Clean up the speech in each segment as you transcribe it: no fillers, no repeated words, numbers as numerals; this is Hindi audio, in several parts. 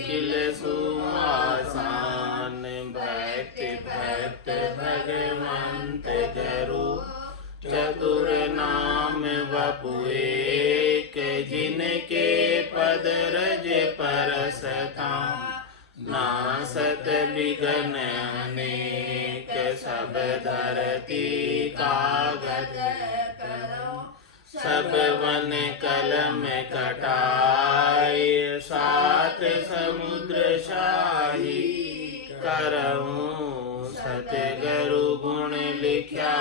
किल सुआसान, भक्ति भक्त भगवंत जरु, चतुर नाम वपु एक, जिनके पद रज परसता, नासत विघ्न अनेक, सब धरती कागज करो, सब वन कलम कटाए, सात समुद्र शाही करऊं, सतगुरु गुण लिख्या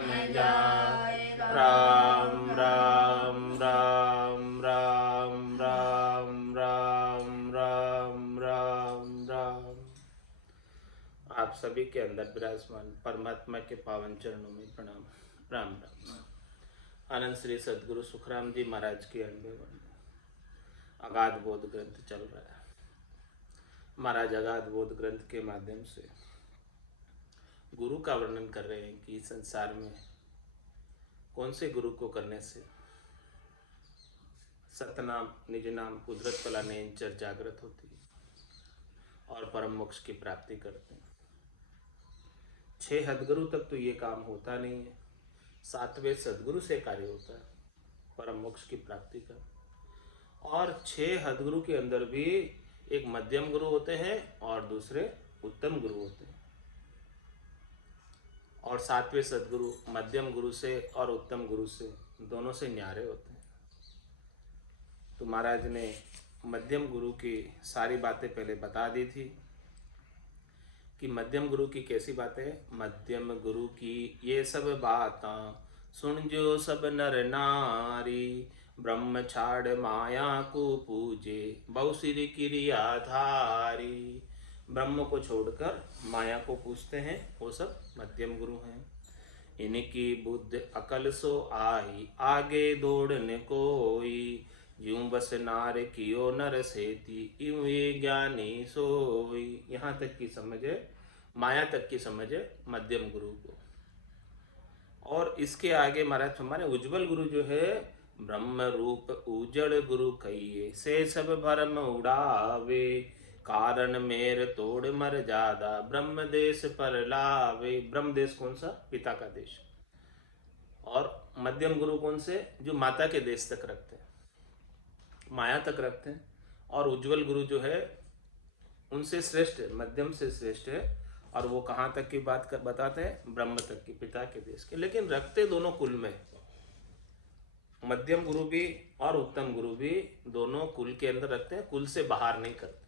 न जाए। राम राम राम राम राम राम राम राम राम। आप सभी के अंदर विराजमान परमात्मा के पावन चरणों में प्रणाम। राम राम। आनंद श्री सदगुरु सुखराम जी महाराज की 98वां अगाध बोध ग्रंथ चल रहा है। महाराज अगाध बोध ग्रंथ के माध्यम से गुरु का वर्णन कर रहे हैं कि संसार में कौन से गुरु को करने से सतनाम निज नाम कुदरत पला नेंचर जागृत होती है और परम मोक्ष की प्राप्ति करते हैं। 6 हदगुरु तक तो ये काम होता नहीं है, 7वें सदगुरु से कार्य होता है परम मोक्ष की प्राप्ति का। और 6 हदगुरु के अंदर भी एक मध्यम गुरु होते हैं और दूसरे उत्तम गुरु होते हैं। और 7वें सदगुरु मध्यम गुरु से और उत्तम गुरु से दोनों से न्यारे होते हैं। तो महाराज ने मध्यम गुरु की सारी बातें पहले बता दी थी कि मध्यम गुरु की कैसी बातें। मध्यम गुरु की ये सब बातां सुन जो सब नर नारी, ब्रह्म छाड़ माया को पूजे बहु सिर क्रियाधारी। ब्रह्म को छोड़कर माया को पूजते हैं वो सब मध्यम गुरु हैं। इनकी बुद्धि अकल सो आई, आगे दौड़ने कोई, यूं बस नार कियो नर सेती, यूं ये ज्ञानी सोई। यहाँ तक की समझ है, माया तक की समझ है मध्यम गुरु को। और इसके आगे महाराज हमारे उज्जवल गुरु जो है, ब्रह्म रूप उजड़ गुरु कहिए, से सब भरम उड़ावे, कारण मेर तोड़ मर जादा, ब्रह्म देश पर लावे। ब्रह्म देश कौन सा? पिता का देश। और मध्यम गुरु कौन से? जो माता के देश तक रखते हैं, माया तक रखते हैं। और उज्जवल गुरु जो है उनसे श्रेष्ठ है, मध्यम से श्रेष्ठ है। और वो कहाँ तक की बात बताते हैं? ब्रह्म तक की, पिता के देश के। लेकिन रखते दोनों कुल में, मध्यम गुरु भी और उत्तम गुरु भी दोनों कुल के अंदर रखते हैं, कुल से बाहर नहीं करते।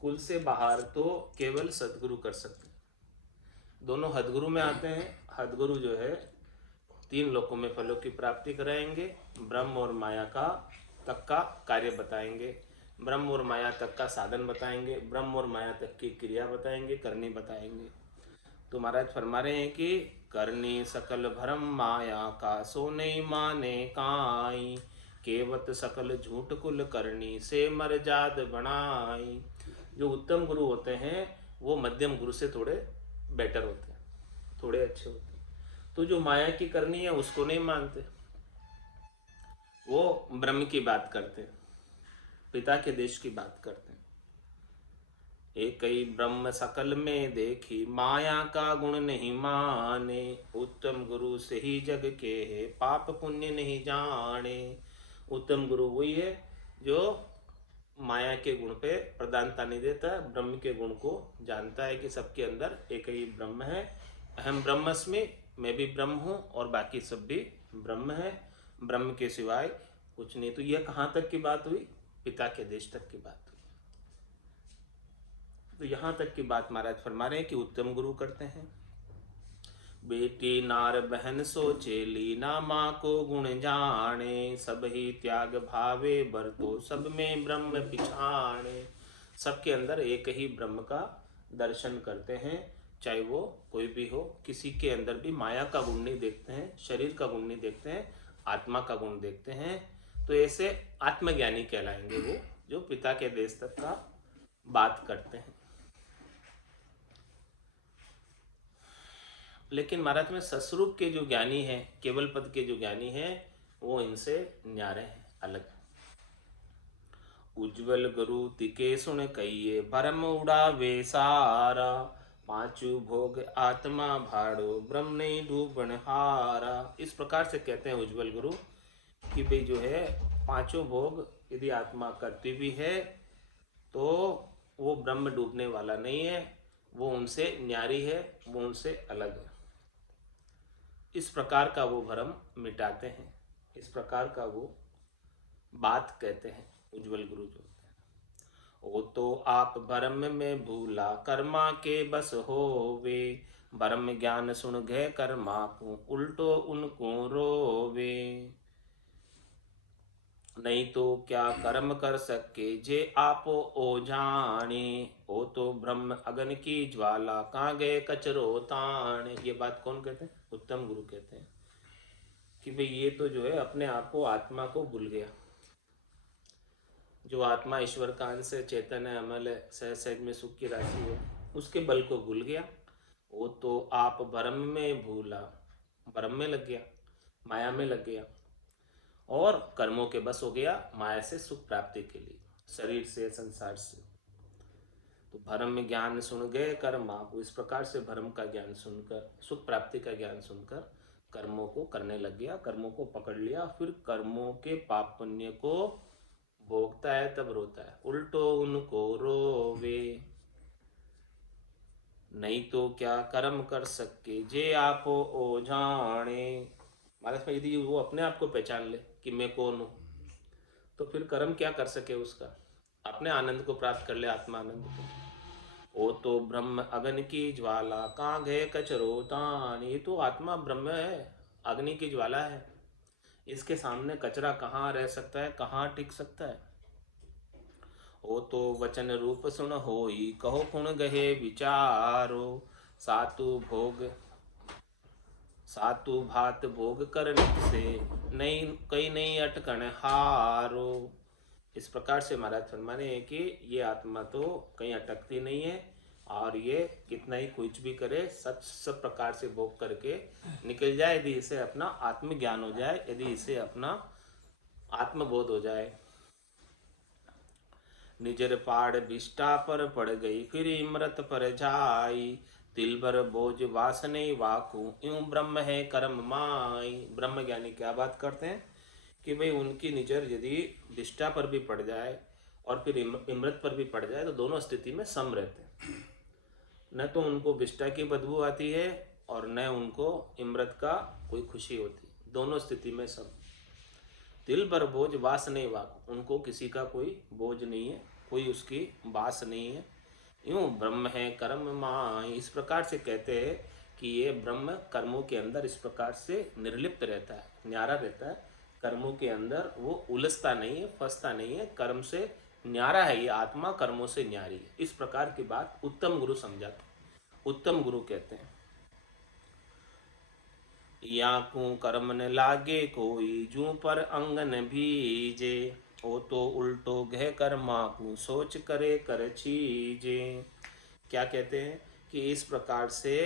कुल से बाहर तो केवल सदगुरु कर सकते हैं। दोनों हदगुरु में आते हैं। हदगुरु जो है 3 लोकों में फलों की प्राप्ति कराएंगे, ब्रह्म और माया का तक का कार्य बताएंगे, ब्रह्म और माया तक का साधन बताएंगे, ब्रह्म और माया तक की क्रिया बताएंगे, करनी बताएंगे। तो महाराज फरमा रहे हैं कि करनी सकल भरम माया का, सो नहीं माने काई, केवत सकल झूठ कुल करनी, से मर जाद बनाई। जो उत्तम गुरु होते हैं वो मध्यम गुरु से थोड़े बेटर होते हैं, थोड़े अच्छे होते हैं। तो जो माया की करनी है उसको नहीं मानते, वो ब्रह्म की बात करते हैं, पिता के देश की बात करते हैं। एक ही ब्रह्म सकल में देखी, माया का गुण नहीं माने, उत्तम गुरु से ही जग के है, पाप पुण्य नहीं जाने। उत्तम गुरु वही है जो माया के गुण पे प्रधानता नहीं देता, ब्रह्म के गुण को जानता है कि सबके अंदर एक ही ब्रह्म है। अहम ब्रह्मस्मि, मैं भी ब्रह्म हूँ और बाकी सब भी ब्रह्म है, ब्रह्म के सिवाय कुछ नहीं। तो यह कहाँ तक की बात हुई? पिता के देश तक की बात हुई। तो यहाँ तक की बात महाराज फरमा रहे हैं कि उत्तम गुरु करते हैं। बेटी नार बहन सोचेली, ना माँ को गुण जाने, सब ही त्याग भावे बरतो, सब में ब्रह्म पिछाने। सबके अंदर एक ही ब्रह्म का दर्शन करते हैं, चाहे वो कोई भी हो। किसी के अंदर भी माया का गुण नहीं देखते हैं, शरीर का गुण नहीं देखते हैं, आत्मा का गुण देखते हैं। तो ऐसे आत्मज्ञानी कहलाएंगे वो, जो पिता के देश तक का बात करते हैं। लेकिन महाराज में सस्वरूप के जो ज्ञानी हैं, केवल पद के जो ज्ञानी हैं, वो इनसे न्यारे हैं, अलग हैं। उज्ज्वल गुरु तिके सुन कहिए भरम उड़ावे सारा। पांचू भोग आत्मा भाड़ो ब्रह्म नहीं डूबन हारा। इस प्रकार से कहते हैं उज्ज्वल गुरु कि भाई जो है पांचों भोग यदि आत्मा करती भी है तो वो ब्रह्म डूबने वाला नहीं है, वो उनसे न्यारी है, वो उनसे अलग है। इस प्रकार का वो भ्रम मिटाते हैं, इस प्रकार का वो बात कहते हैं उज्ज्वल गुरु जो। ओ तो आप भरम में भूला कर्मा के बस होवे। भरम ज्ञान सुन गए कर्मा को उल्टो उनको रोवे। नहीं तो क्या कर्म कर सके जे आपो ओ जाने। ओ तो ब्रह्म अगन की ज्वाला कहाँ गए कचरो ताने। ये बात कौन कहते हैं? उत्तम गुरु कहते हैं कि भाई ये तो जो है अपने आप को आत्मा को भूल गया। जो आत्मा ईश्वर का अंश है, चेतन है, अमल है, सहज सहज में सुख की राशि है, उसके बल को भूल गया। वो तो आप भ्रम में भूला, भ्रम में लग गया, माया में लग गया और कर्मों के बस हो गया माया से सुख प्राप्ति के लिए, शरीर से, संसार से। तो भ्रम में ज्ञान सुन गए कर्म आप। इस प्रकार से भ्रम का ज्ञान सुनकर, सुख प्राप्ति का ज्ञान सुनकर कर्मों को करने लग गया, कर्मों को पकड़ लिया, फिर कर्मों के पाप पुण्य को भोगता है, तब रोता है। उल्टो उनको रोवे। नहीं तो क्या कर्म कर सके जे आप ओ जाने। महाराज में यदि वो अपने आप को पहचान ले कि मैं कौन हूँ, तो फिर कर्म क्या कर सके उसका, अपने आनंद को प्राप्त कर ले, आत्मा आनंद को। ओ तो ब्रह्म अग्नि की ज्वाला कहाँ गए कचरो तान। ये तो आत्मा ब्रह्म है, अग्नि की ज्वाला है, इसके सामने कचरा कहाँ रह सकता है, कहाँ टिक सकता है। ओ तो वचन रूप सुन होई कहो कुण गहे विचारो। सातु भोग सातु भात भोग कर से नहीं कहीं नहीं अटकन हारो। इस प्रकार से महाराज फरमाने हैं कि ये आत्मा तो कहीं अटकती नहीं है और ये कितना ही कुछ भी करे, सब प्रकार से भोग करके निकल जाए, यदि इसे अपना आत्मज्ञान हो जाए, यदि इसे अपना आत्मबोध हो जाए। निजर पाड़ विष्टा पर पड़ गई फिर इमरत पर जाई। तिल भर बोझ वासने वाकू यूं ब्रह्म है कर्म माई। ब्रह्म ज्ञानी क्या बात करते हैं कि भाई उनकी निजर यदि विष्टा पर भी पड़ जाए और फिर इमृत पर भी पड़ जाए तो दोनों स्थिति में सम रहते हैं। न तो उनको विष्टा की बदबू आती है और न उनको इमृत का कोई खुशी होती, दोनों स्थिति में सम। तिल भर बोझ वास नहीं वाक, उनको किसी का कोई बोझ नहीं है, कोई उसकी बास नहीं है। यूं ब्रह्म है कर्म माई। इस प्रकार से कहते हैं कि ये ब्रह्म कर्मों के अंदर इस प्रकार से निर्लिप्त रहता है, न्यारा रहता है, कर्मों के अंदर वो उलझता नहीं है, फंसता नहीं है, कर्म से न्यारा है। ये आत्मा कर्मों से न्यारी है। इस प्रकार की बात उत्तम गुरु समझाते, उत्तम गुरु कहते हैं। या को कर्म न लागे कोई जू पर अंगन भीजे। ओ तो उल्टो गह कर्मा को सोच करे कर चीजे। क्या कहते हैं कि इस प्रकार से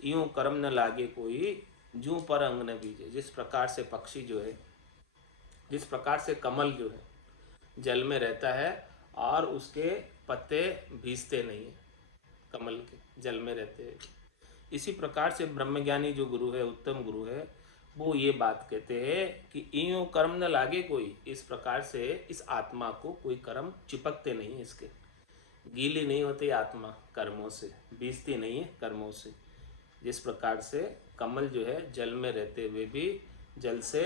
यूं कर्म न लागे कोई जू पर अंग न बीजे। जिस प्रकार से पक्षी जो है, जिस प्रकार से कमल जो है जल में रहता है और उसके पत्ते भीजते नहीं है, कमल के जल में रहते हैं, इसी प्रकार से ब्रह्मज्ञानी जो गुरु है, उत्तम गुरु है, वो ये बात कहते हैं कि यूं कर्म न लागे कोई। इस प्रकार से इस आत्मा को कोई कर्म चिपकते नहीं, इसके गीली नहीं होती आत्मा कर्मों से, बीजती नहीं है कर्मों से। जिस प्रकार से कमल जो है जल में रहते हुए भी जल से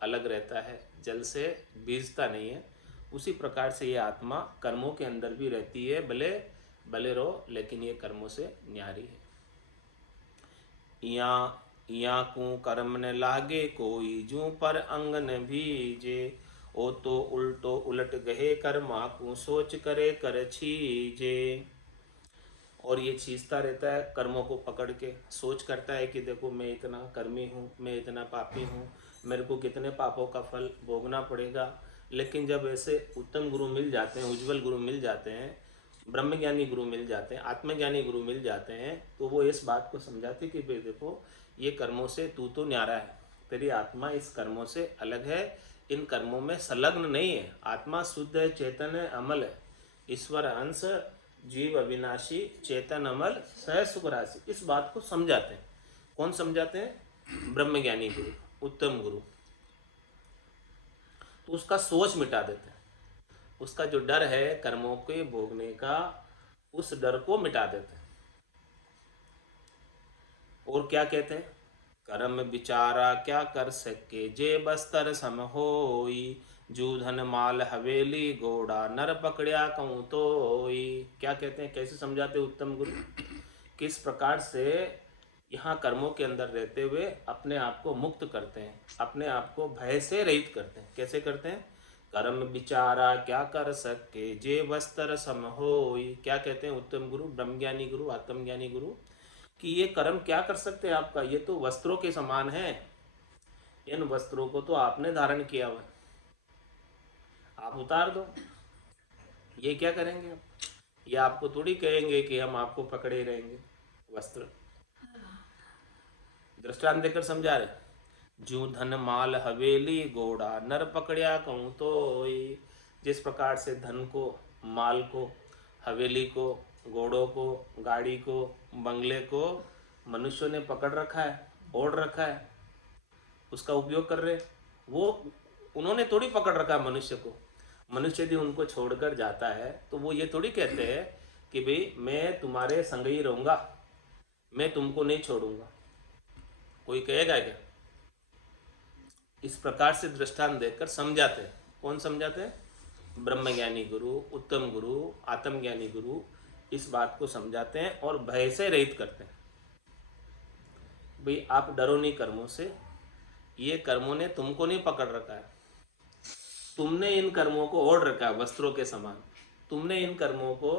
अलग रहता है, जल से बीजता नहीं है, उसी प्रकार से ये आत्मा कर्मों के अंदर भी रहती है, भले भले रहो लेकिन ये कर्मों से न्यारी है। या को कर्म न लागे कोई जू पर अंग न भीजे। ओ तो उल्टो उलट गहे कर्मा को सोच करे कर छीजे। और ये छीजता रहता है कर्मों को पकड़ के, सोच करता है कि देखो मैं इतना कर्मी हूँ, मैं इतना पापी हूँ, मेरे को कितने पापों का फल भोगना पड़ेगा। लेकिन जब ऐसे उत्तम गुरु मिल जाते हैं, उज्ज्वल गुरु मिल जाते हैं, ब्रह्मज्ञानी गुरु मिल जाते हैं, आत्मज्ञानी गुरु मिल जाते हैं, तो वो इस बात को समझाते कि भाई देखो ये कर्मों से तू तो न्यारा है, तेरी आत्मा इस कर्मों से अलग है, इन कर्मों में संलग्न नहीं है। आत्मा शुद्ध है, चेतन है, अमल है, ईश्वर अंश, जीव अविनाशी, चेतन अमल, सह सुख राशि। इस बात को समझाते हैं। कौन समझाते हैं? ब्रह्मज्ञानी गुरु, उत्तम गुरु। तो उसका सोच मिटा देते हैं। उसका जो डर है कर्मों के भोगने का, उस डर को मिटा देते हैं। और क्या कहते हैं? कर्म बिचारा क्या कर सके, जे बस्तर सम होई, जू धन माल हवेली घोड़ा, नर पकड़िया कहूँ तोई। क्या कहते हैं? कैसे समझाते उत्तम गुरु? किस प्रकार से यहाँ कर्मों के अंदर रहते हुए अपने आप को मुक्त करते हैं, अपने आप को भय से रहित करते हैं। कैसे करते हैं? कर्म बिचारा क्या कर सके, जे बस्तर सम होई। क्या कहते हैं उत्तम गुरु, ब्रह्मज्ञानी गुरु, आत्मज्ञानी गुरु, कि ये कर्म क्या कर सकते हैं आपका? ये तो वस्त्रों के समान है। इन वस्त्रों को तो आपने धारण किया हुआ, आप उतार दो। ये क्या करेंगे? ये आपको थोड़ी कहेंगे कि हम आपको पकड़े रहेंगे। वस्त्र दृष्टांत देकर समझा रहे। जू धन माल हवेली घोड़ा, नर पकड़िया कहूँ तो। जिस प्रकार से धन को, माल को, हवेली को, घोड़ों को, गाड़ी को, बंगले को मनुष्यों ने पकड़ रखा है, ओढ़ रखा है, उसका उपयोग कर रहे। वो उन्होंने थोड़ी पकड़ रखा है मनुष्य को। मनुष्य यदि उनको छोड़कर जाता है तो वो ये थोड़ी कहते हैं कि भाई मैं तुम्हारे संग ही रहूँगा, मैं तुमको नहीं छोड़ूंगा। कोई कहेगा क्या? इस प्रकार से दृष्टांत देकर समझाते हैं। कौन समझाते हैं? ब्रह्मज्ञानी गुरु, उत्तम गुरु, आत्मज्ञानी गुरु इस बात को समझाते हैं और भय से रहित करते हैं। भाई आप डरो नहीं कर्मों से, ये कर्मों ने तुमको नहीं पकड़ रखा है, तुमने इन कर्मों को ओढ़ रखा है वस्त्रों के समान। तुमने इन कर्मों को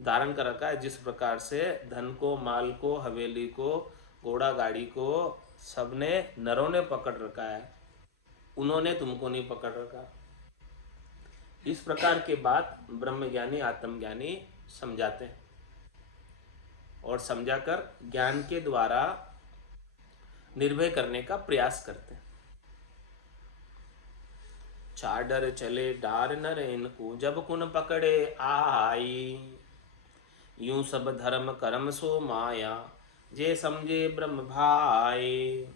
धारण कर रखा है। जिस प्रकार से धन को, माल को, हवेली को, घोड़ा गाड़ी को सबने नरों ने पकड़ रखा है, उन्होंने तुमको नहीं पकड़ रखा। इस प्रकार के बात ब्रह्मज्ञानी, आत्मज्ञानी समझाते हैं और समझाकर ज्ञान के द्वारा निर्भय करने का प्रयास करते हैं। चाडर चले डार नर इनको, जब कुन पकड़े आई, यूं सब धर्म कर्म सो माया, जे समझे ब्रह्म भाई।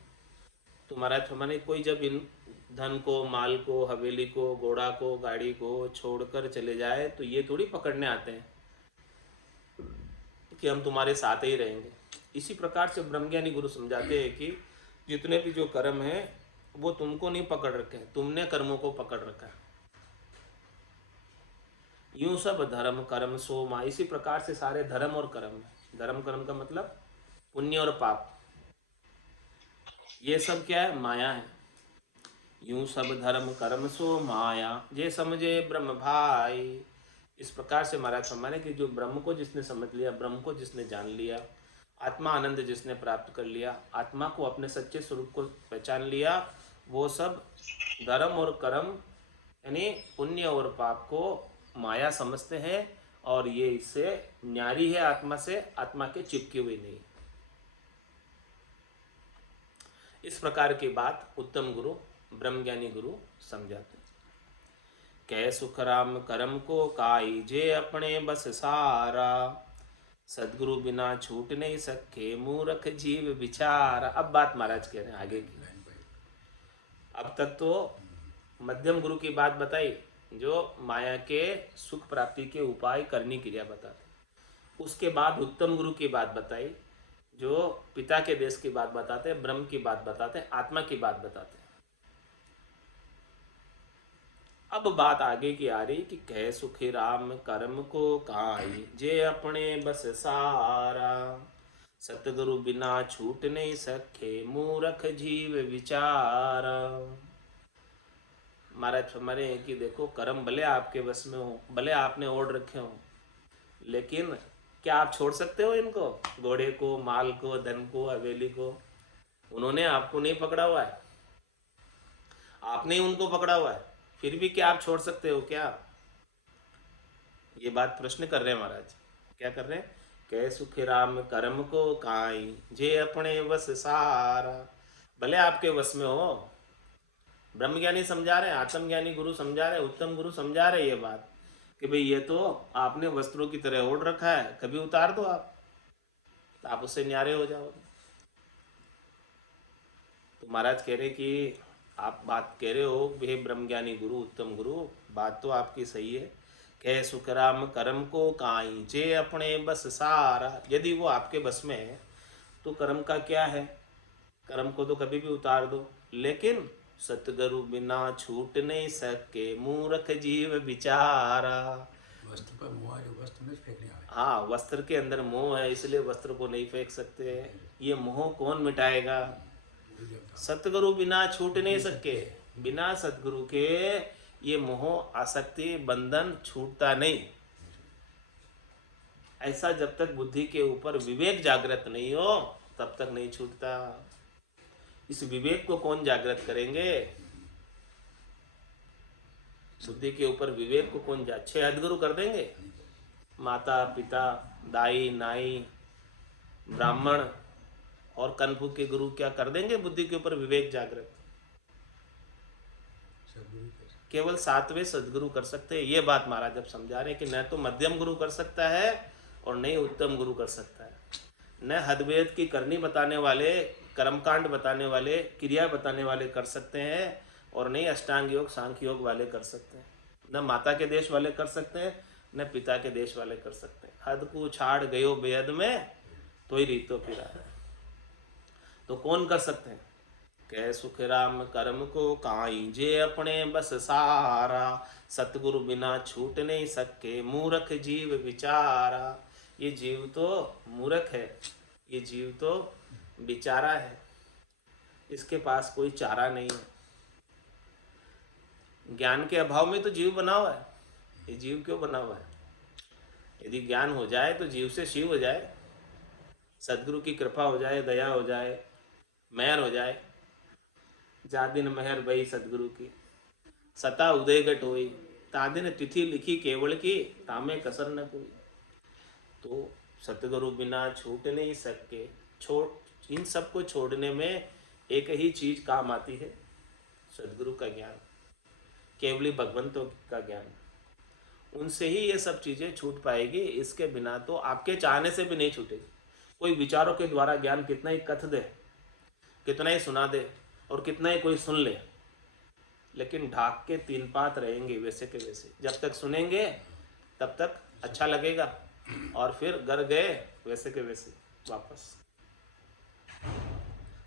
तुम्हारा मैंने कोई जब इन धन को, माल को, हवेली को, घोड़ा को, गाड़ी को छोड़कर चले जाए तो ये थोड़ी पकड़ने आते हैं कि हम तुम्हारे साथ ही रहेंगे। इसी प्रकार से ब्रह्मज्ञानी गुरु समझाते हैं कि जितने भी जो कर्म है वो तुमको नहीं पकड़ रखे हैं, तुमने कर्मों को पकड़ रखा है। यूं सब धर्म कर्म सो मा। इसी प्रकार से सारे धर्म और कर्म, धर्म कर्म का मतलब पुण्य और पाप, ये सब क्या है? माया है। यूं सब धर्म कर्म सो माया, जे समझे ब्रह्म भाई। इस प्रकार से महाराज फरमाने कि जो ब्रह्म को जिसने समझ लिया, ब्रह्म को जिसने जान लिया, आत्मा आनंद जिसने प्राप्त कर लिया, आत्मा को अपने सच्चे स्वरूप को पहचान लिया, वो सब धर्म और कर्म यानी पुण्य और पाप को माया समझते हैं और ये इससे न्यारी है आत्मा से, आत्मा के चिपके हुए नहीं। इस प्रकार की बात उत्तम गुरु, ब्रह्मज्ञानी गुरु समझाते। कै सुख राम कर्म को काई, जे अपने बस सारा, सदगुरु बिना छूट नहीं सके, मूर्ख जीव बिचारा। अब बात महाराज कह रहे हैं आगे की। अब तक तो मध्यम गुरु की बात बताई, जो माया के सुख प्राप्ति के उपाय करनी क्रिया बताते। उसके बाद उत्तम गुरु की बात बताई, जो पिता के देश की बात बताते हैं, ब्रह्म की बात बताते हैं, आत्मा की बात बताते हैं। अब बात आगे की आ रही कि कह सुखी राम कर्म को काई, जे अपने बस सारा, सतगुरु बिना छूट नहीं सके, मूर्ख जीव विचार। महाराज हमारे हैं कि देखो कर्म भले आपके बस में हो, भले आपने ओढ़ रखे हो, लेकिन क्या आप छोड़ सकते हो इनको? घोड़े को, माल को, धन को, हवेली को? उन्होंने आपको नहीं पकड़ा हुआ है, आपने ही उनको पकड़ा हुआ है, फिर भी क्या आप छोड़ सकते हो क्या? ये बात प्रश्न कर रहे हैं महाराज। क्या कर रहे हैं? कह सुख राम कर्म को काई, जे अपने वश सारा। भले आपके वश में हो, ब्रह्मज्ञानी समझा रहे हैं, आत्मज्ञानी गुरु समझा रहे हैं, उत्तम गुरु समझा रहे हैं ये बात कि भाई ये तो आपने वस्त्रों की तरह ओढ़ रखा है, कभी उतार दो आप, तो आप उससे न्यारे हो जाओगे। तो महाराज कह रहे कि आप बात कह रहे हो हे ब्रह्मज्ञानी गुरु, उत्तम गुरु, बात तो आपकी सही है। कह सुखराम कर्म को काई जे अपने बस सारा, यदि वो आपके बस में है तो कर्म का क्या है, कर्म को तो कभी भी उतार दो, लेकिन सतगुरु बिना छूट नहीं सके मूर्ख जीव बिचारा। वस्त्र पर मोह है, वस्त्र में फेंकने आए। हाँ, वस्त्र के अंदर मोह है, इसलिए वस्त्र को नहीं फेंक सकते। ये मोह कौन मिटाएगा? सतगुरु बिना छूट नहीं सके, बिना सतगुरु के ये मोह आसक्ति बंधन छूटता नहीं। ऐसा जब तक बुद्धि के ऊपर विवेक जागृत नहीं हो तब तक नहीं छूटता। इस विवेक को कौन जागृत करेंगे? बुद्धि के ऊपर विवेक को कौन 6 हदगुरु कर देंगे? माता पिता, दाई नाई, ब्राह्मण और कनफू के गुरु क्या कर देंगे बुद्धि के ऊपर विवेक जागृत? केवल 7वें सदगुरु कर सकते हैं। ये बात महाराज जब समझा रहे कि न तो मध्यम गुरु कर सकता है और न ही उत्तम गुरु कर सकता है। न हदवेद की करनी बताने वाले, कर्मकांड बताने वाले, क्रिया बताने वाले कर सकते हैं और नहीं अष्टांग योग सांख्य योग वाले कर सकते हैं। न माता के देश वाले कर सकते हैं, न पिता के देश वाले कर सकते हैं। हद को छाड़ गयो बेहद में तो ही रीतो फिरा है। तो कौन कर सकते हैं? कह सुख राम कर्म को काई जे अपने बस सारा, सतगुरु बिना छूट नहीं सके मूर्ख जीव विचारा। ये जीव तो मूर्ख है, ये जीव तो बेचारा है, इसके पास कोई चारा नहीं है। ज्ञान के अभाव में तो जीव बना हुआ है। ये जीव क्यों बना हुआ है? यदि ज्ञान हो जाए तो जीव से शिव हो जाए, सदगुरु की कृपा हो जाए, दया हो जाए, मेहर हो जाए। जा दिन मेहर भई सदगुरु की, सता उदय घट होई, तादिन तिथि लिखी केवल की, तामे कसर न कोई। तो सतगुरु बिना छूट नहीं सके। छोड़, इन सब को छोड़ने में एक ही चीज काम आती है, सदगुरु का ज्ञान, केवली भगवंतों का ज्ञान। उनसे ही ये सब चीजें छूट पाएगी, इसके बिना तो आपके चाहने से भी नहीं छूटेगी। कोई विचारों के द्वारा ज्ञान कितना ही कथ दे, कितना ही सुना दे और कितना ही कोई सुन ले, लेकिन ढाक के 3 पात रहेंगे वैसे के वैसे। जब तक सुनेंगे तब तक अच्छा लगेगा और फिर घर गए वैसे के वैसे वापस।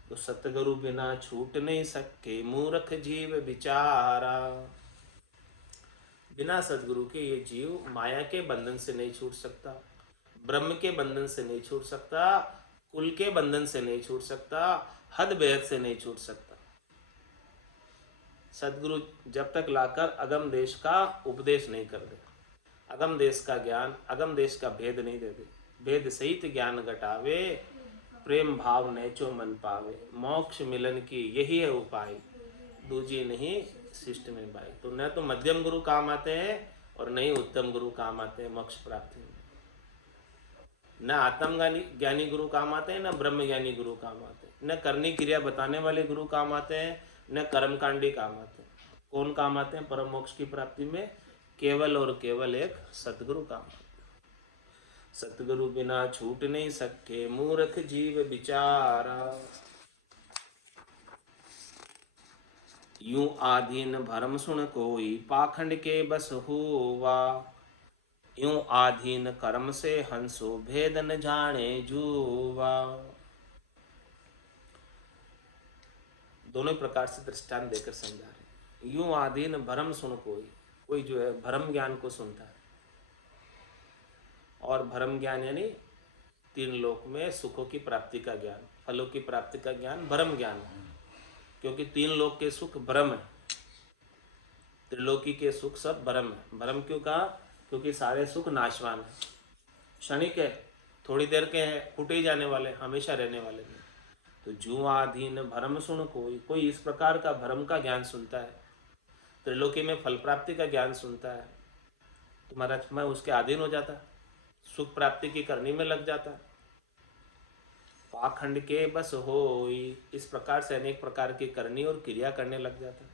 तो सतगुरु बिना छूट नहीं सके मूर्ख जीव बिचारा। बिना सतगुरु के ये जीव माया के बंधन से नहीं छूट सकता, ब्रह्म के बंधन से नहीं छूट सकता, कुल के बंधन से नहीं छूट सकता, हद बेहद से नहीं छूट सकता। सदगुरु जब तक लाकर अगम देश का उपदेश नहीं कर दे, अगम देश का ज्ञान, अगम देश का भेद नहीं दे दे, भेद सहित ज्ञान घटावे, प्रेम भाव नेचो मन पावे, मोक्ष मिलन की यही है उपाय, दूजी नहीं शिष्ट में भाई। तो न तो मध्यम गुरु काम आते हैं और न ही उत्तम गुरु काम आते हैं मोक्ष प्राप्ति में। न आत्मज्ञानी ज्ञानी गुरु काम आते हैं, न ब्रह्म ज्ञानी गुरु काम आते हैं, न करनी क्रिया बताने वाले गुरु काम आते हैं, न कर्मकांडी काम आते हैं। कौन काम आते हैं परम मोक्ष की प्राप्ति में? केवल और केवल एक सतगुरु काम आते हैं। सतगुरु बिना छूट नहीं सके मूर्ख जीव बिचारा। यूं आधीन भरम सुन कोई पाखंड के बस होवा, यूं आधीन कर्म से हंसो भेद न जाने जुवा। दोनों प्रकार से दृष्टांत देकर समझा रहे। यूं आधीन भरम सुन कोई जो है भरम ज्ञान को सुनता है, और भरम ज्ञान यानी 3 लोक में सुखों की प्राप्ति का ज्ञान, फलों की प्राप्ति का ज्ञान भरम ज्ञान है। क्योंकि 3 लोक के सुख भ्रम है, त्रिलोकी के सुख सब भ्रम है। भ्रम क्यों कहा? क्योंकि सारे सुख नाशवान है, क्षणिक है, थोड़ी देर के हैं, फूटे ही जाने वाले, हमेशा रहने वाले नहीं। तो जुआधीन भरम सुन कोई इस प्रकार का भरम का ज्ञान सुनता है, त्रिलोकी में फल प्राप्ति का ज्ञान सुनता है, तुम्हारा मैं उसके अधीन हो जाता, सुख प्राप्ति की करनी में लग जाता। पाखंड के बस होई, इस प्रकार से अनेक प्रकार की करनी और क्रिया करने लग जाता।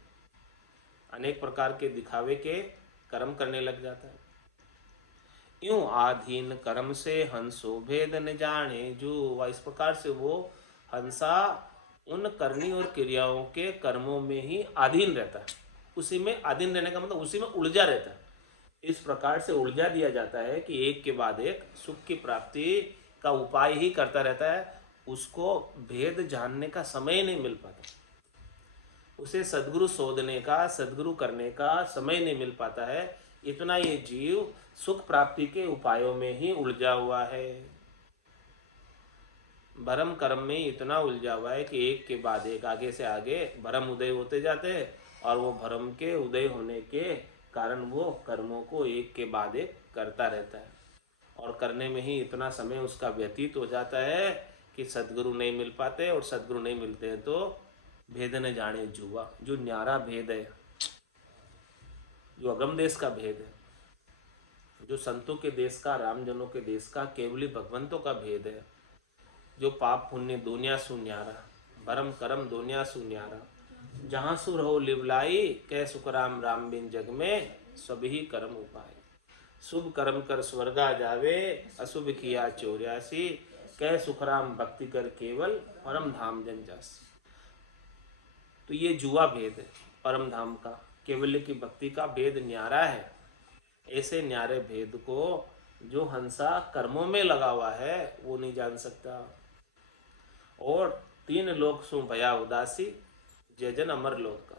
अनेक प्रकार के दिखावे के कर्म करने लग जाता है। यूं आधीन कर्म से हंसो भेद न जाने जो, इस प्रकार से वो हंसा उन करनी और क्रियाओं के कर्मों में ही अधीन रहता है। उसी में अधीन रहने का मतलब उसी में उलझा रहता है। इस प्रकार से उलझा दिया जाता है कि एक के बाद एक सुख की प्राप्ति का उपाय ही करता रहता है, उसको भेद जानने का समय नहीं मिल पाता, उसे सद्गुरु शोधने का, सद्गुरु करने का समय नहीं मिल पाता है। इतना ये जीव सुख प्राप्ति के उपायों में ही उलझा हुआ है, भरम कर्म में इतना उलझा हुआ है कि एक के बाद एक आगे से आगे भरम उदय होते जाते हैं, और वो भरम के उदय होने के कारण वो कर्मों को एक के बाद एक करता रहता है, और करने में ही इतना समय उसका व्यतीत हो जाता है कि सद्गुरु नहीं मिल पाते, और सद्गुरु नहीं मिलते हैं तो भेद न जाने जुआ, जो न्यारा भेद है, जो अगम देश का भेद है, जो संतों के देश का, रामजनों के देश का, केवली भगवंतों का भेद है, जो पाप पुण्य दुनिया सुन्यारा, भरम करम दुनिया सुन्यारा, जहाँ सुर हो लिवलाई कह सुखराम राम बिन जग में सभी कर्म उपाय, शुभ कर्म कर स्वर्गा जावे अशुभ किया 84 कह सुखराम भक्ति कर केवल परम धाम जन जासी। तो ये जुआ भेद है परम धाम का, केवल्य की भक्ति का भेद न्यारा है। ऐसे न्यारे भेद को जो हंसा कर्मों में लगा हुआ है वो नहीं जान सकता। और 3 लोक सु भया उदासी जय जन अमर लोक का,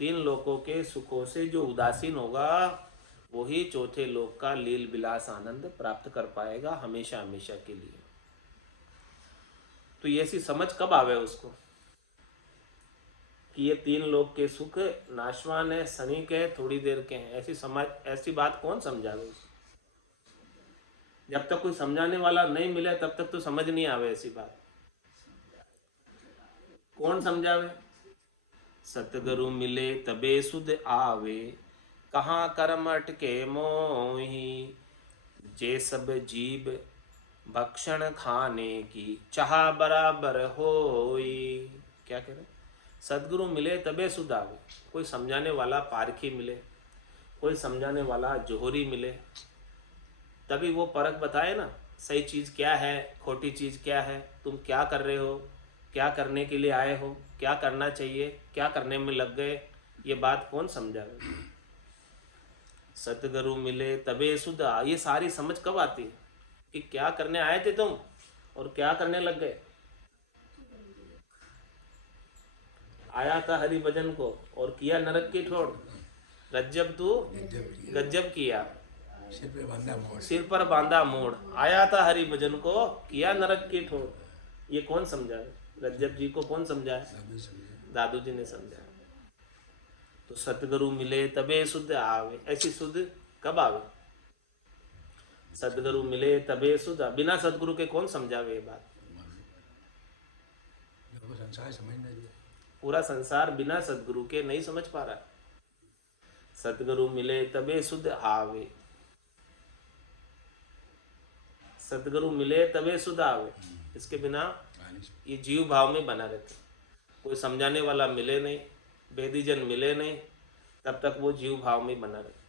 3 लोकों के सुखों से जो उदासीन होगा वही चौथे लोक का लील विलास आनंद प्राप्त कर पाएगा हमेशा हमेशा के लिए। तो ये ऐसी समझ कब आवे उसको कि ये 3 लोक के सुख नाशवान है, क्षणिक है, थोड़ी देर के हैं, ऐसी समझ, ऐसी बात कौन समझावे उसको? जब तक कोई समझाने वाला नहीं मिले तब तक तो समझ नहीं आवे ऐसी बात। कौन समझावे? सतगुरु मिले तबे सुध आवे, कहाँ कर्म अटके मोही, जे सब जीव भक्षण खाने की चाह बराबर होई। क्या कह रहे? सदगुरु मिले तबे सुध आवे, कोई समझाने वाला पारखी मिले, कोई समझाने वाला जोहरी मिले, तभी वो परख बताए ना, सही चीज़ क्या है, खोटी चीज़ क्या है, तुम क्या कर रहे हो, क्या करने के लिए आए हो, क्या करना चाहिए, क्या करने में लग गए, ये बात कौन समझावे? सतगुरु मिले तबे सुध। ये सारी समझ कब आती है कि क्या करने आए थे तुम और क्या करने लग गए। आया था हरि भजन को और किया नरक की ठोड़, गज्जब तू गज्जब किया, सिर पर बांधा मोड़। आया था हरि भजन को किया नरक की ठोड़, ये कौन समझाए? गज्जब जी को कौन समझाए? दादू जी ने समझाया। तो सतगुरु मिले तबे शुद्ध आवे, ऐसी शुद्ध कब आवे? सतगुरु मिले तबे शुद्ध, बिना सतगुरु के कौन समझावे ये बात? पूरा संसार बिना सतगुरु के नहीं समझ पा रहा। सतगुरु मिले तबे शुद्ध आवे, सतगुरु मिले तबे शुद्ध आवे, इसके बिना ये जीव भाव में बना रहता। कोई समझाने वाला मिले नहीं, वेदीजन मिले नहीं, तब तक वो जीव भाव में बना रहे।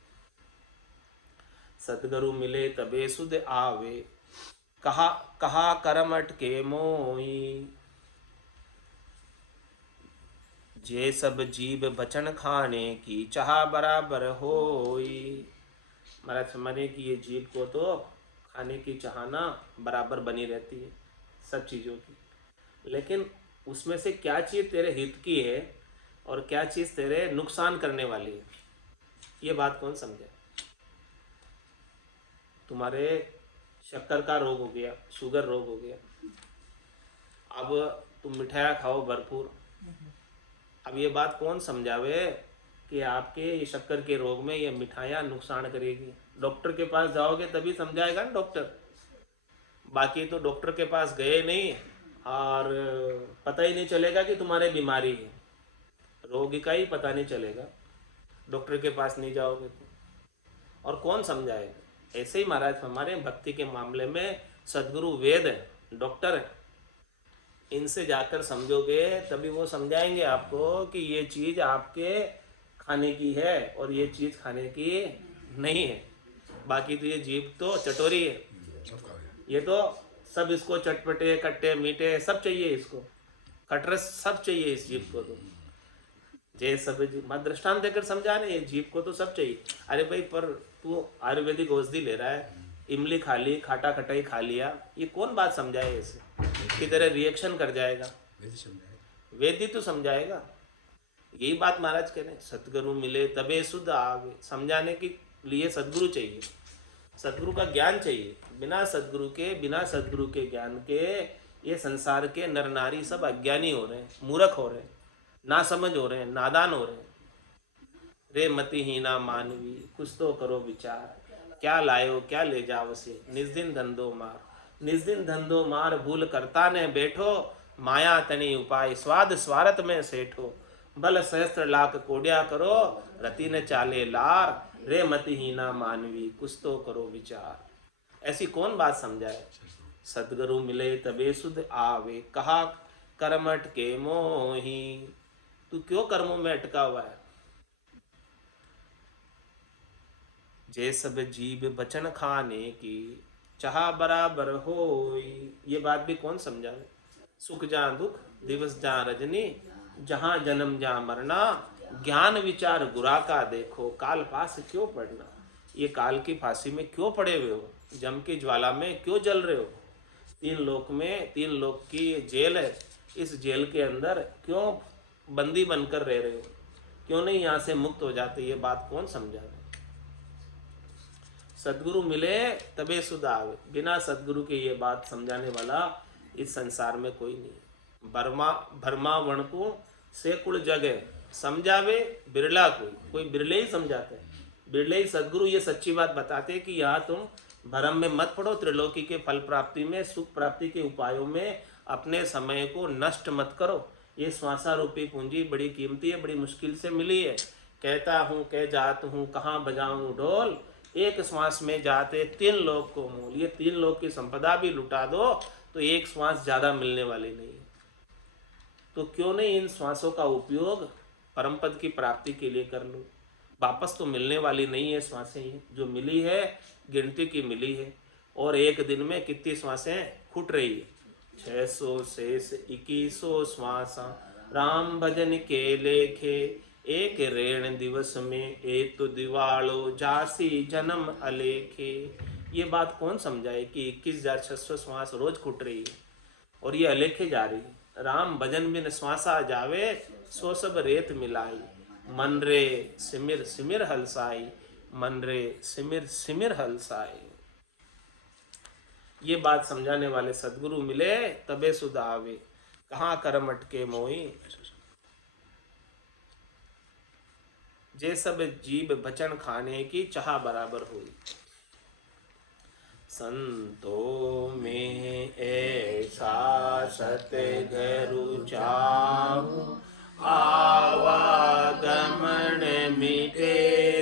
सतगुरु मिले तबे शुद्ध आवे, कहा कहा कर्म अटके मोई, जे सब जीव बचन खाने की चाह बराबर होई। महाराज समझे कि ये जीव को तो खाने की चाहना बराबर बनी रहती है सब चीज़ों की, लेकिन उसमें से क्या चीज़ तेरे हित की है और क्या चीज़ तेरे नुकसान करने वाली है, ये बात कौन समझे? तुम्हारे शक्कर का रोग हो गया, शुगर रोग हो गया, अब तुम मिठाई खाओ भरपूर, अब ये बात कौन समझावे कि आपके ये शक्कर के रोग में ये मिठाइयाँ नुकसान करेगी? डॉक्टर के पास जाओगे तभी समझाएगा ना डॉक्टर, बाकी तो डॉक्टर के पास गए नहीं और पता ही नहीं चलेगा कि तुम्हारे बीमारी है, रोगी का ही पता नहीं चलेगा, डॉक्टर के पास नहीं जाओगे तो। और कौन समझाएगा? ऐसे ही महाराज हमारे भक्ति के मामले में सदगुरु वेद है, डॉक्टर है, इनसे जाकर समझोगे तभी वो समझाएंगे आपको कि ये चीज़ आपके खाने की है और ये चीज खाने की नहीं है। बाकी तो ये जीभ तो चटोरी है, सबका है। ये तो सब इसको चटपटे खट्टे मीठे सब चाहिए, इसको खटरस सब चाहिए इस जीभ को। तो जे सब मत दृष्टांत देकर समझा नहीं, ये जीभ को तो सब चाहिए। अरे भाई पर तू आयुर्वेदिक औषधि ले रहा है, इमली खा ली, खाटा खटाई खा लिया, ये कौन बात समझाए ऐसे की तरह रिएक्शन कर जाएगा। वैसे समझाए। वेदी तो समझाएगा। यही बात महाराज कह रहे हैं, सतगुरु मिले तबे सुध आवे। समझाने के लिए सदगुरु चाहिए, सदगुरु का ज्ञान चाहिए। बिना सदगुरु के ज्ञान के ये संसार के नर नारी सब अज्ञानी हो रहे हैं, मूर्ख हो रहे हैं, ना समझ हो रहे हैं, नादान हो रहे हैं। रे मतिहीना मानवी कुछ तो करो विचार, क्या लायो क्या ले जाओ से, निस्दिन धंधो मार। निस्दिन धंधो मार भूल करता ने बैठो, माया तनी उपाय स्वाद स्वारथ में सेठो। बल सहस्त्र लाख कोड्या करो, रति न चाले लार। रे मतिहीना मानवी कुछ तो करो विचार। ऐसी कौन बात समझाए। सतगुरु मिले तबे सुध आवे, कहा कर्म अटके मोही। तू क्यों कर्मों में अटका हुआ है। जे सब जीव बचन खाने की, चाह बराबर होई। ये बात भी कौन समझावे। सुख जहाँ दुख दिवस जहाँ रजनी, जहाँ जन्म जहाँ मरना। ज्ञान विचार गुरा का देखो, काल पास क्यों पड़ना। ये काल की फांसी में क्यों पड़े हुए हो, जम की ज्वाला में क्यों जल रहे हो। तीन लोक की जेल है, इस जेल के अंदर क्यों बंदी बनकर रह रहे हो, क्यों नहीं यहाँ से मुक्त हो जाते। ये बात कौन समझावे। सदगुरु मिले तबे सुध आवे। बिना सदगुरु के ये बात समझाने वाला इस संसार में कोई नहीं। भरमा वण को सैकड़ जगह समझावे, बिरला कोई बिरले ही समझाते हैं। बिरले ही सदगुरु ये सच्ची बात बताते हैं कि यहाँ तुम भरम में मत पड़ो, त्रिलोकी के फल प्राप्ति में, सुख प्राप्ति के उपायों में अपने समय को नष्ट मत करो। ये श्वासा रूपी पूंजी बड़ी कीमती है, बड़ी मुश्किल से मिली है। कहता हूँ कह जात हूँ कहाँ बजाऊँ ढोल, एक श्वास में जाते 3 लोक को मूल। ये 3 लोक की संपदा भी लुटा दो तो एक श्वास ज्यादा मिलने वाली नहीं है। तो क्यों नहीं इन श्वासों का उपयोग परम पद की प्राप्ति के लिए कर लो। वापस तो मिलने वाली नहीं है श्वासें, जो मिली है गिनती की मिली है। और एक दिन में कितनी श्वासें खुट रही है। 600 शेष 2100 श्वासा, राम भजन के लेखे। एक रेण दिवस में एक तो दिवालो, जासी जन्म अलेखे। ये बात कौन समझाए कि 21,600 श्वास रोज खुट रही है और ये अलेखे जा रही है। राम भजन बिन श्वासा जावे, सो सब रेत मिलाई। मन रे सिमिर सिमिर हलसाई, मन रे सिमिर सिमिर हलसाई। ये बात समझाने वाले सदगुरु मिले तबे सुध आवे, कहाँ कर्म अटके मोही। जे सब जीव बचन खाने की, चाह बराबर हुई। संतों में ऐसा सतगुरु चाहू, आवागमन मिटे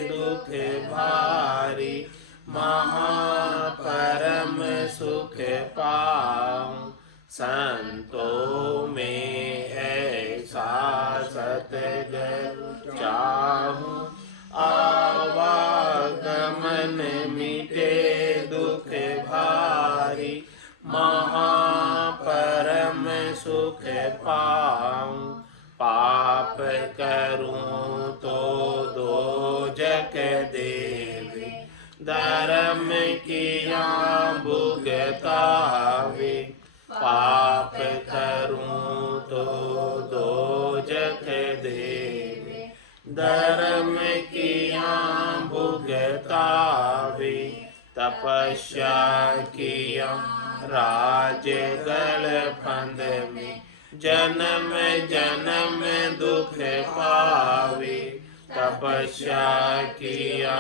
दुख भारी। महापरम सुख पाऊं, संतों में ऐसा सतगुरु चाहूं। आवागमन मिटे दुख भारी, महापरम सुख पाऊं। पाप करूं तो दोजख देवे, धर्म किया भुगतावे। पाप करूं तो दोजख देवे, धर्म किया भुगतावे। तपस्या किया राज गल फंद में, जन्म जन्म दुख पावे। तपस्या किया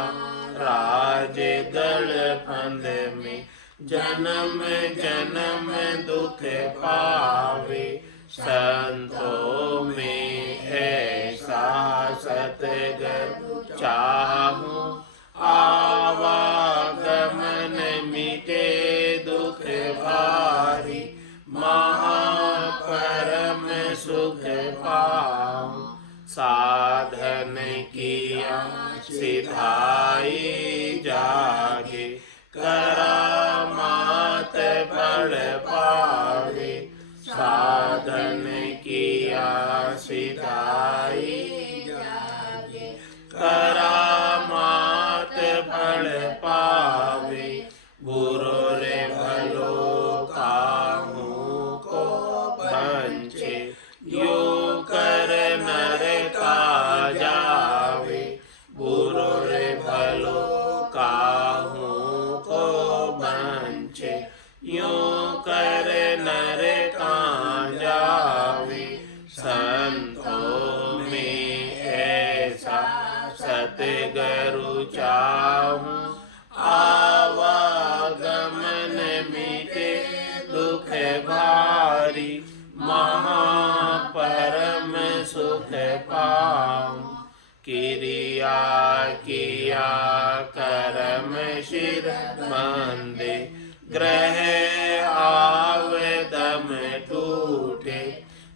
राज गल फंद में, जन्म जन्म दुख पावे। संतों में ऐसा सतगुरु चाहूं, आवागमन मिटे दुख भारी। महापरम सुख पाऊं, साधन की सिधाई जागे, करामात बढ़ पावे, साधन किया सिधाई जागे, करामात बढ़ पावे, बुरो रे भलो काहू को बंचे, यो कर नर का जावे, बुरो रे भलो काहू को बंचे, यो कर नर का जावे, संतों में ऐसा सतगुरु चाहूं, आवागमन मिटे दुख भारी, महापरम सुख पाऊं, किरिया किया करम शिर मंदे, ग्रह आवे दम टूटे,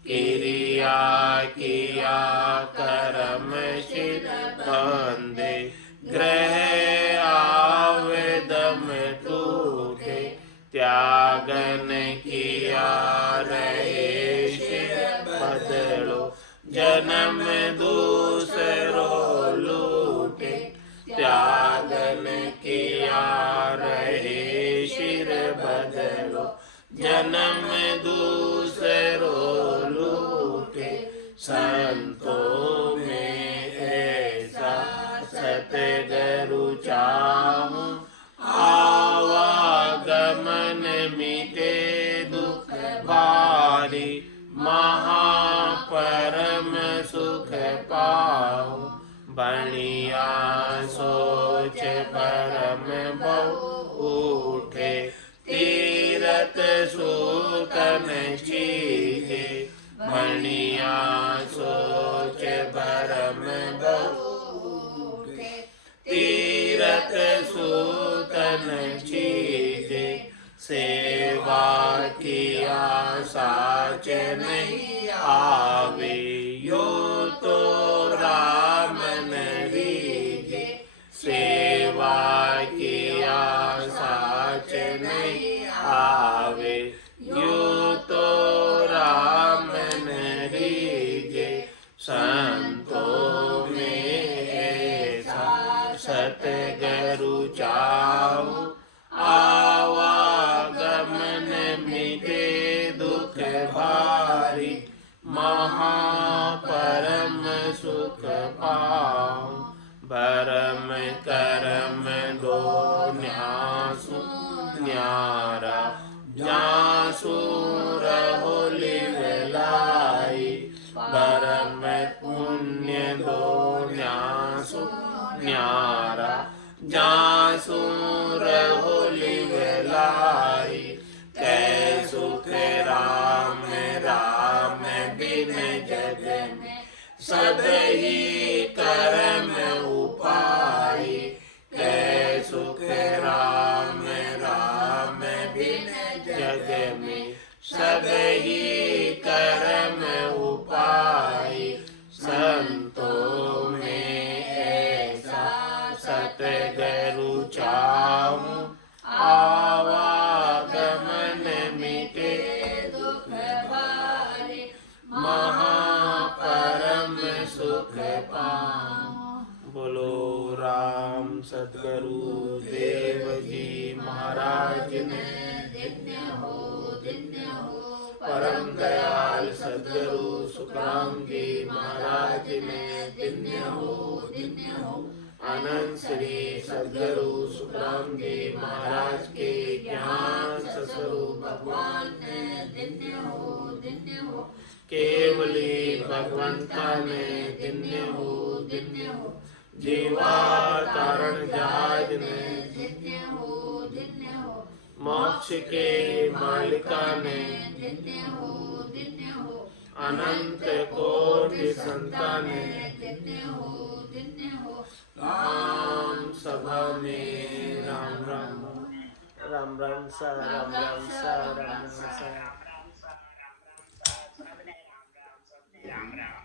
किरिया किया करम शिर मंदे, ग्रह आवे दम टूटे, त्यागन किया रहे शिर बदलो, जन्म दूसरो लूटे, त्यागन किया रहे शिर बदलो, जन्म दूसरो लूटे, संतों में ऐसा सतगुरु चाहूं, आवागमन मिटे दुख भारी, महापरम सुख पाऊं, बनिया सोच परम बहु उठे, तीरथ सूतन चीजे, बनिया सोच परम बहु उठे, तीरथ सूतन चीजे, सेवा किया साच नहीं आवे, यो तो राम न रीजे, सेवा किया साच नहीं आवे, यो तो राम न रीजे, संतों में ऐसा सतगुरु चाहूं, आवागमन मिटे दुख भारी, महापरम सुख पाऊं, भरम करम दो न्यासु न्यारा, जासु रहो लिवलाई, भरम पुण्य दो न्यासु न्यारा, जासु रहो लिवलाई, कै सुख राम राम बिन जग में, सब ही कर्म उपाई, कै सुख राम राम बिन जग में, सब ही कर्म उपाई, संतों में ऐसा सतगुरु चाहूं, आवागमन मिटे दुख भारी, महापरम सुख पाऊं। बोलो राम सद्गुरु देव जी महाराज ने, धन्य हो परम दयाल सद्गुरु सुखराम जी महाराज ने, धन्य हो अनंत श्री सद्गुरु सुखराम जी महाराज के ज्ञान स्वरूप भगवान ने, धन्य हो केवली भगवंता ने, धन्य हो जीवा तारण जहाज ने, धन्य हो मोक्ष के मालिका ने, धन्य हो अनंत कोटि संताने, धन्य हो राम सभा में राम राम राम राम सा राम राम सा राम राम सा। राम राम